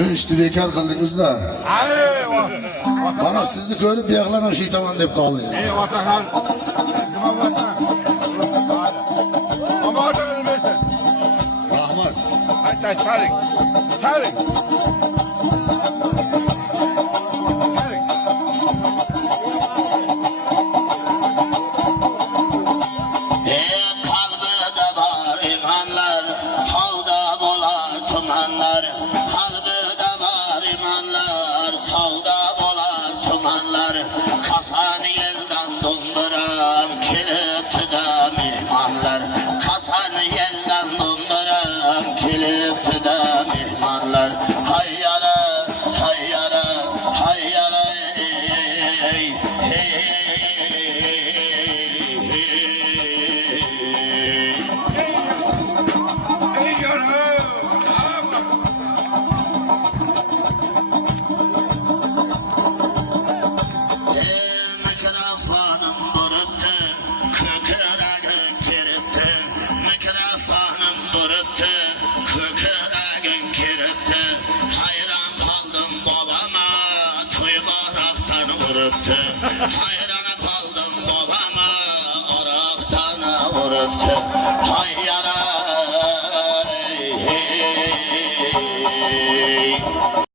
Şu işte bekar kaldınız da. Bana sizi görüp bir yaklanan şeytan deyip kalıyor. İyi Vatakan. Kıma Vatakan. Ama Vatakan ölmesin. Rahmat. Hatta Tarık. Tarık.